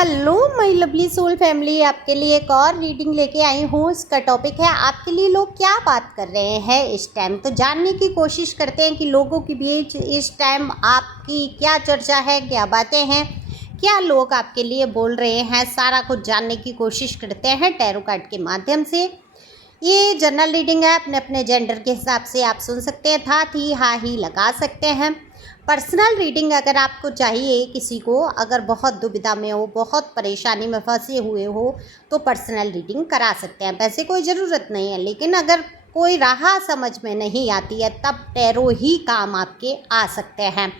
Hello my lovely soul family, आपके लिए एक और रीडिंग लेके आई हूँ। इसका टॉपिक है आपके लिए लोग क्या बात कर रहे हैं इस टाइम। तो जानने की कोशिश करते हैं कि लोगों के बीच इस टाइम आपकी क्या चर्चा है, क्या बातें हैं, क्या लोग आपके लिए बोल रहे हैं। सारा कुछ जानने की कोशिश करते हैं टैरो कार्ड के माध्यम से। ये जनरल रीडिंग है, अपने अपने जेंडर के हिसाब से आप सुन सकते हैं, था थी हा ही लगा सकते हैं। पर्सनल रीडिंग अगर आपको चाहिए, किसी को अगर बहुत दुविधा में हो, बहुत परेशानी में फंसे हुए हो, तो पर्सनल रीडिंग करा सकते हैं। पैसे कोई ज़रूरत नहीं है, लेकिन अगर कोई राह समझ में नहीं आती है तब टैरो ही काम आपके आ सकते हैं।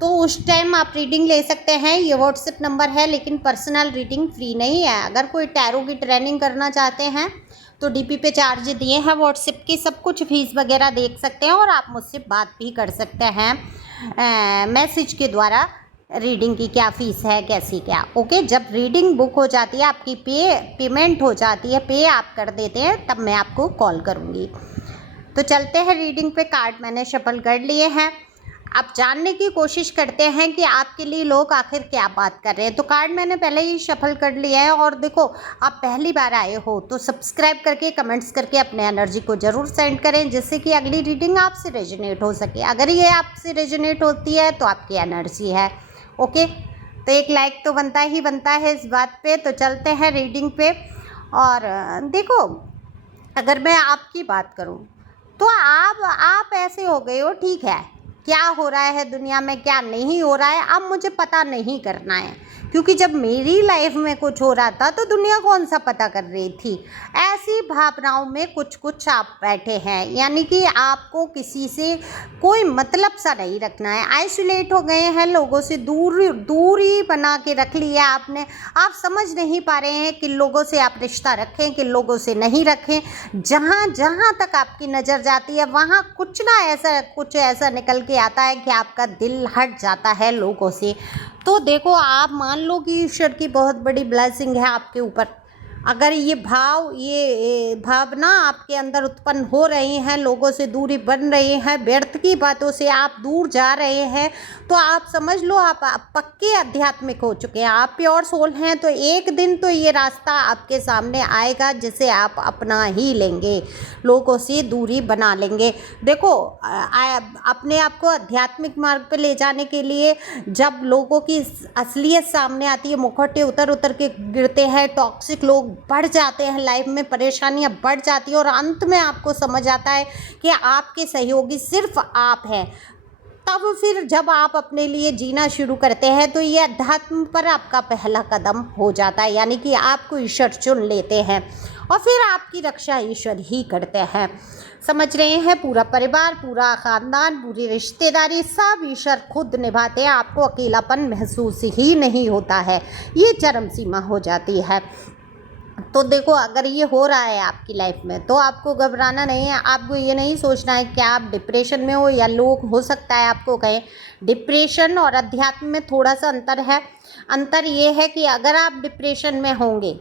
तो उस टाइम आप रीडिंग ले सकते हैं। ये व्हाट्सएप नंबर है, लेकिन पर्सनल रीडिंग फ्री नहीं है। अगर कोई टैरो की ट्रेनिंग करना चाहते हैं तो डीपी पे चार्ज दिए हैं व्हाट्सएप की, सब कुछ फीस वगैरह देख सकते हैं और आप मुझसे बात भी कर सकते हैं मैसेज के द्वारा। रीडिंग की क्या फ़ीस है, कैसी क्या। ओके, जब रीडिंग बुक हो जाती है, आपकी पेमेंट हो जाती है, पे आप कर देते हैं, तब मैं आपको कॉल करूँगी। तो चलते हैं रीडिंग पे। कार्ड मैंने शफल कर लिए हैं। आप जानने की कोशिश करते हैं कि आपके लिए लोग आखिर क्या बात कर रहे हैं। तो कार्ड मैंने पहले ही शफल कर लिया है। और देखो, आप पहली बार आए हो तो सब्सक्राइब करके, कमेंट्स करके अपने एनर्जी को ज़रूर सेंड करें, जिससे कि अगली रीडिंग आपसे रेजोनेट हो सके। अगर ये आपसे रेजोनेट होती है तो आपकी एनर्जी है। ओके, तो एक लाइक तो बनता ही बनता है इस बात पे। तो चलते हैं रीडिंग पे। और देखो, अगर मैं आपकी बात करूं तो आप ऐसे हो गए हो, ठीक है, क्या हो रहा है दुनिया में, क्या नहीं हो रहा है, अब मुझे पता नहीं करना है। क्योंकि जब मेरी लाइफ में कुछ हो रहा था तो दुनिया कौन सा पता कर रही थी। ऐसी भावनाओं में कुछ आप बैठे हैं, यानी कि आपको किसी से कोई मतलब सा नहीं रखना है। आइसोलेट हो गए हैं, लोगों से दूरी बना के रख लिया आपने। आप समझ नहीं पा रहे हैं कि लोगों से आप रिश्ता रखें कि लोगों से नहीं रखें। जहाँ जहाँ तक आपकी नज़र जाती है वहाँ कुछ ऐसा निकल के आता है कि आपका दिल हट जाता है लोगों से। तो देखो, आप मान लो कि ईश्वर की बहुत बड़ी ब्लेसिंग है आपके ऊपर। अगर ये भावना आपके अंदर उत्पन्न हो रही हैं, लोगों से दूरी बन रही है, व्यर्थ की बातों से आप दूर जा रहे हैं, तो आप समझ लो आप पक्के आध्यात्मिक हो चुके हैं, आप प्योर सोल हैं। तो एक दिन तो ये रास्ता आपके सामने आएगा जिसे आप अपना ही लेंगे, लोगों से दूरी बना लेंगे। देखो, अपने आप को आध्यात्मिक मार्ग पर ले जाने के लिए जब लोगों की असलियत सामने आती है, मुखौटे उतर उतर के गिरते हैं, टॉक्सिक लोग बढ़ जाते हैं, लाइफ में परेशानियां बढ़ जाती हैं, और अंत में आपको समझ आता है कि आपके सहयोगी सिर्फ आप हैं। तब फिर जब आप अपने लिए जीना शुरू करते हैं तो ये अध्यात्म पर आपका पहला कदम हो जाता है, यानी कि आपको ईश्वर चुन लेते हैं और फिर आपकी रक्षा ईश्वर ही करते हैं। समझ रहे हैं, पूरा परिवार, पूरा ख़ानदान, पूरी रिश्तेदारी सब ईश्वर खुद निभाते हैं। आपको अकेलापन महसूस ही नहीं होता है, ये चरम सीमा हो जाती है। तो देखो, अगर ये हो रहा है आपकी लाइफ में तो आपको घबराना नहीं है। आपको ये नहीं सोचना है कि आप डिप्रेशन में हो, या लोग हो सकता है आपको कहें। डिप्रेशन और अध्यात्म में थोड़ा सा अंतर है। अंतर ये है कि अगर आप डिप्रेशन में होंगे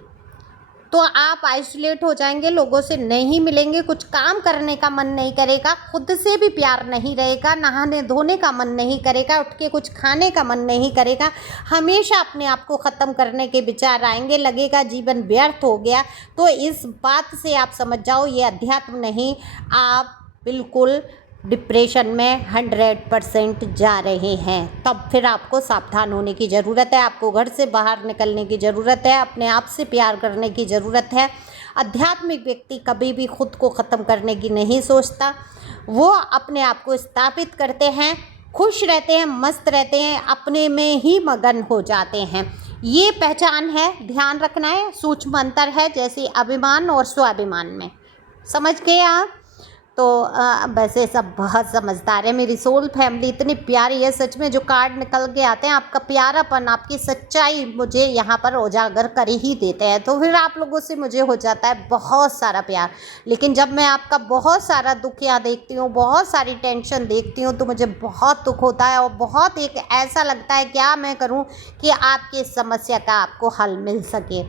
तो आप आइसोलेट हो जाएंगे, लोगों से नहीं मिलेंगे, कुछ काम करने का मन नहीं करेगा, खुद से भी प्यार नहीं रहेगा, नहाने धोने का मन नहीं करेगा, उठ के कुछ खाने का मन नहीं करेगा, हमेशा अपने आप को ख़त्म करने के विचार आएंगे, लगेगा जीवन व्यर्थ हो गया। तो इस बात से आप समझ जाओ, ये अध्यात्म नहीं, आप बिल्कुल डिप्रेशन में 100% जा रहे हैं। तब फिर आपको सावधान होने की ज़रूरत है, आपको घर से बाहर निकलने की ज़रूरत है, अपने आप से प्यार करने की ज़रूरत है। आध्यात्मिक व्यक्ति कभी भी खुद को ख़त्म करने की नहीं सोचता, वो अपने आप को स्थापित करते हैं, खुश रहते हैं, मस्त रहते हैं, अपने में ही मगन हो जाते हैं। ये पहचान है, ध्यान रखना है। सूक्ष्म अंतर है, जैसे अभिमान और स्वाभिमान में। समझ गए आप? तो वैसे सब बहुत समझदार है। मेरी सोल फैमिली इतनी प्यारी है, सच में जो कार्ड निकल के आते हैं, आपका प्यारापन, आपकी सच्चाई मुझे यहाँ पर उजागर कर ही देते हैं। तो फिर आप लोगों से मुझे हो जाता है बहुत सारा प्यार। लेकिन जब मैं आपका बहुत सारा दुख यहाँ देखती हूँ, बहुत सारी टेंशन देखती हूँ, तो मुझे बहुत दुख होता है और बहुत एक ऐसा लगता है क्या मैं करूँ कि आपकी समस्या का आपको हल मिल सके।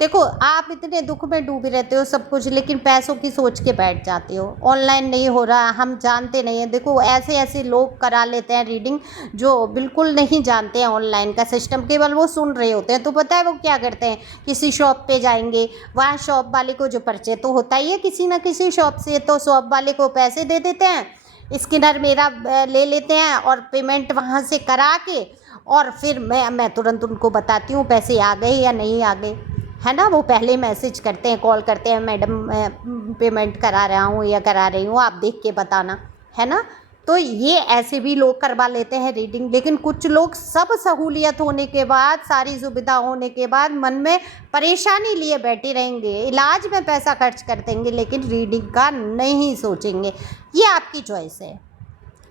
देखो, आप इतने दुख में डूबे रहते हो सब कुछ, लेकिन पैसों की सोच के बैठ जाते हो। ऑनलाइन नहीं हो रहा, हम जानते नहीं हैं। देखो, ऐसे ऐसे लोग करा लेते हैं रीडिंग जो बिल्कुल नहीं जानते हैं ऑनलाइन का सिस्टम, केवल वो सुन रहे होते हैं। तो पता है वो क्या करते हैं, किसी शॉप पे जाएंगे, वहाँ शॉप वाले को जो परिचय तो होता ही है किसी ना किसी शॉप से, तो शॉप वाले को पैसे दे देते हैं, स्कैनर मेरा ले लेते हैं और पेमेंट वहाँ से करा के, और फिर मैं तुरंत उनको बताती हूँ पैसे आ गए या नहीं आ गए, है ना। वो पहले मैसेज करते हैं, कॉल करते हैं, मैडम मैं पेमेंट करा रहा हूँ या करा रही हूँ, आप देख के बताना, है ना। तो ये ऐसे भी लोग करवा लेते हैं रीडिंग। लेकिन कुछ लोग सब सहूलियत होने के बाद, सारी सुविधा होने के बाद मन में परेशानी लिए बैठे रहेंगे, इलाज में पैसा खर्च कर देंगे, लेकिन रीडिंग का नहीं सोचेंगे। ये आपकी चॉइस है,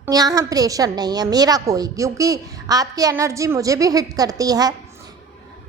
यहाँ प्रेशर नहीं है मेरा कोई, क्योंकि आपकी एनर्जी मुझे भी हिट करती है।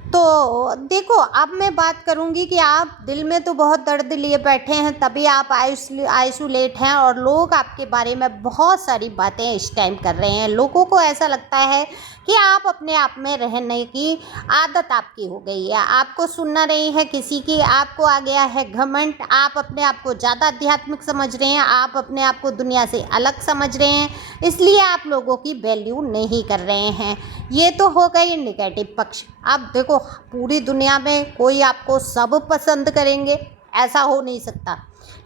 तो देखो, अब मैं बात करूंगी कि आप दिल में तो बहुत दर्द लिए बैठे हैं, तभी आप आइसोलेट हैं, और लोग आपके बारे में बहुत सारी बातें इस टाइम कर रहे हैं। लोगों को ऐसा लगता है कि आप अपने आप में रहने की आदत आपकी हो गई है, आपको सुनना नहीं है किसी की, आपको आ गया है घमंड, आप अपने आप को ज़्यादा आध्यात्मिक समझ रहे हैं, आप अपने आप को दुनिया से अलग समझ रहे हैं, इसलिए आप लोगों की वैल्यू नहीं कर रहे हैं। ये तो हो गई नेगेटिव पक्ष। अब देखो, पूरी दुनिया में कोई आपको सब पसंद करेंगे ऐसा हो नहीं सकता,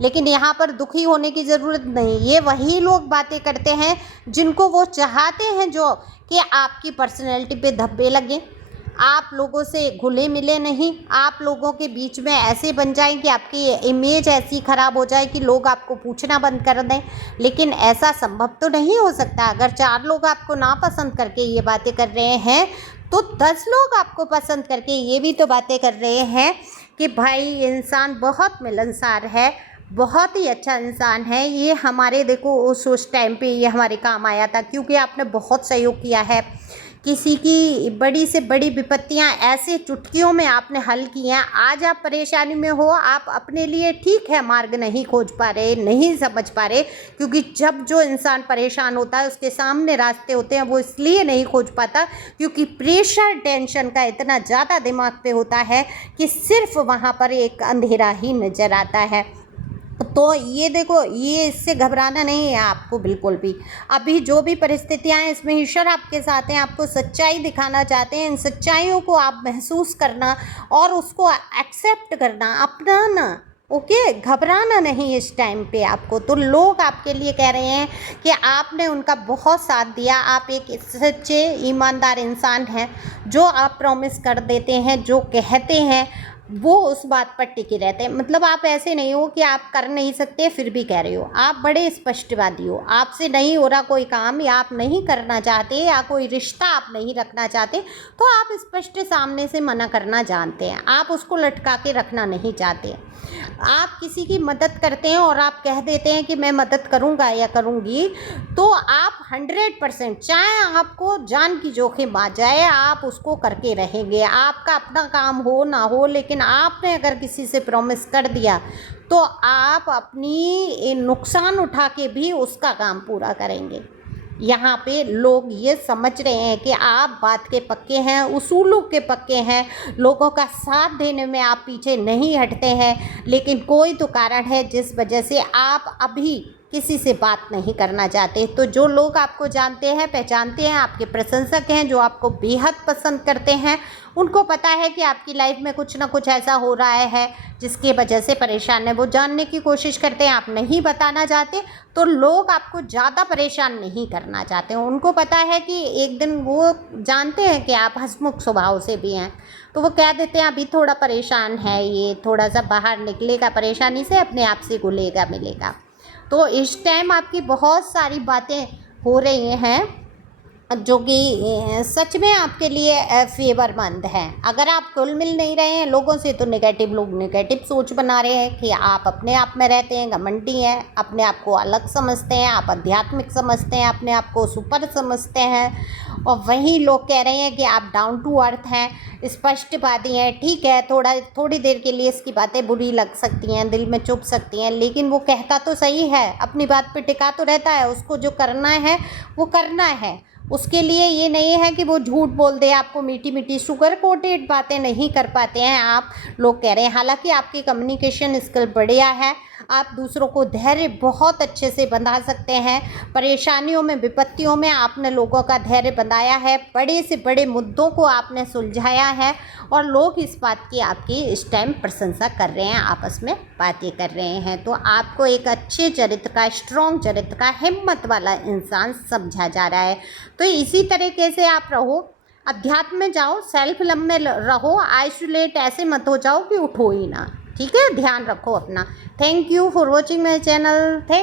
लेकिन यहाँ पर दुखी होने की ज़रूरत नहीं। ये वही लोग बातें करते हैं जिनको वो चाहते हैं, जो कि आपकी पर्सनैलिटी पे धब्बे लगें, आप लोगों से घुले मिले नहीं, आप लोगों के बीच में ऐसे बन जाएं कि आपकी इमेज ऐसी ख़राब हो जाए कि लोग आपको पूछना बंद कर दें। लेकिन ऐसा संभव तो नहीं हो सकता। अगर 4 लोग आपको नापसंद करके ये बातें कर रहे हैं, तो 10 लोग आपको पसंद करके ये भी तो बातें कर रहे हैं कि भाई इंसान बहुत मिलनसार है, बहुत ही अच्छा इंसान है। ये हमारे देखो उस टाइम पे ये हमारे काम आया था, क्योंकि आपने बहुत सहयोग किया है। किसी की बड़ी से बड़ी विपत्तियां ऐसे चुटकियों में आपने हल की हैं। आज आप परेशानी में हो, आप अपने लिए ठीक है मार्ग नहीं खोज पा रहे, नहीं समझ पा रहे, क्योंकि जब जो इंसान परेशान होता है उसके सामने रास्ते होते हैं, वो इसलिए नहीं खोज पाता क्योंकि प्रेशर टेंशन का इतना ज़्यादा दिमाग पे होता है कि सिर्फ वहाँ पर एक अंधेरा ही नज़र आता है। तो ये देखो, ये इससे घबराना नहीं है आपको बिल्कुल भी। अभी जो भी परिस्थितियां हैं इसमें ईश्वर आपके साथ हैं, आपको सच्चाई दिखाना चाहते हैं। इन सच्चाइयों को आप महसूस करना और उसको एक्सेप्ट करना, अपनाना। ओके, घबराना नहीं इस टाइम पे आपको। तो लोग आपके लिए कह रहे हैं कि आपने उनका बहुत साथ दिया, आप एक सच्चे ईमानदार इंसान हैं। जो आप प्रॉमिस कर देते हैं, जो कहते हैं, वो उस बात पर टिके रहते हैं। मतलब आप ऐसे नहीं हो कि आप कर नहीं सकते फिर भी कह रहे हो, आप बड़े स्पष्टवादी हो। आपसे नहीं हो रहा कोई काम, या आप नहीं करना चाहते, या कोई रिश्ता आप नहीं रखना चाहते, तो आप स्पष्ट सामने से मना करना जानते हैं। आप उसको लटका के रखना नहीं चाहते। आप किसी की मदद करते हैं और आप कह देते हैं कि मैं मदद करूंगा या करूंगी, तो आप 100%, चाहे आपको जान की जोखिम आ जाए, आप उसको करके रहेंगे। आपका अपना काम हो ना हो, लेकिन आपने अगर किसी से प्रॉमिस कर दिया तो आप अपनी नुकसान उठा के भी उसका काम पूरा करेंगे। यहाँ पे लोग ये समझ रहे हैं कि आप बात के पक्के हैं, उसूलों के पक्के हैं, लोगों का साथ देने में आप पीछे नहीं हटते हैं। लेकिन कोई तो कारण है जिस वजह से आप अभी किसी से बात नहीं करना चाहते। तो जो लोग आपको जानते हैं, पहचानते हैं, आपके प्रशंसक हैं, जो आपको बेहद पसंद करते हैं, उनको पता है कि आपकी लाइफ में कुछ ना कुछ ऐसा हो रहा है जिसकी वजह से परेशान है। वो जानने की कोशिश करते हैं, आप नहीं बताना चाहते, तो लोग आपको ज़्यादा परेशान नहीं करना चाहते हैं। उनको पता है कि एक दिन वो जानते हैं कि आप हंसमुख स्वभाव से भी हैं, तो वो कह देते हैं अभी थोड़ा परेशान है, ये थोड़ा सा बाहर निकलेगा परेशानी से, अपने आप से घुलेगा मिलेगा। तो इस टाइम आपकी बहुत सारी बातें हो रही हैं जो कि सच में आपके लिए फेवरमंद हैं। अगर आप घुल मिल नहीं रहे हैं लोगों से, तो नेगेटिव लोग नेगेटिव सोच बना रहे हैं कि आप अपने आप में रहते हैं, घमंडी हैं, अपने आप को अलग समझते हैं, आप आध्यात्मिक समझते हैं, अपने आप को सुपर समझते हैं, और वहीं लोग कह रहे हैं कि आप डाउन टू अर्थ हैं, स्पष्टवादी हैं। ठीक है, थोड़ी देर के लिए इसकी बातें बुरी लग सकती हैं, दिल में चुभ सकती हैं, लेकिन वो कहता तो सही है, अपनी बात पे टिका तो रहता है। उसको जो करना है वो करना है। उसके लिए ये नहीं है कि वो झूठ बोल दे, आपको मीठी मीठी शुगर कोटेड बातें नहीं कर पाते हैं आप, लोग कह रहे हैं। हालांकि आपकी कम्युनिकेशन स्किल बढ़िया है, आप दूसरों को धैर्य बहुत अच्छे से बंधा सकते हैं। परेशानियों में, विपत्तियों में आपने लोगों का धैर्य बंधाया है, बड़े से बड़े मुद्दों को आपने सुलझाया है और लोग इस बात की आपकी इस टाइम प्रशंसा कर रहे हैं, आपस में बातें कर रहे हैं। तो आपको एक अच्छे चरित्र का, स्ट्रॉन्ग चरित्र का, हिम्मत वाला इंसान समझा जा रहा है। तो इसी तरीके से आप रहो, अध्यात्म में जाओ, सेल्फ लव में रहो, आइसोलेट ऐसे मत हो जाओ कि उठो ही ना। ठीक है, ध्यान रखो अपना। Thank you for watching my channel. Thank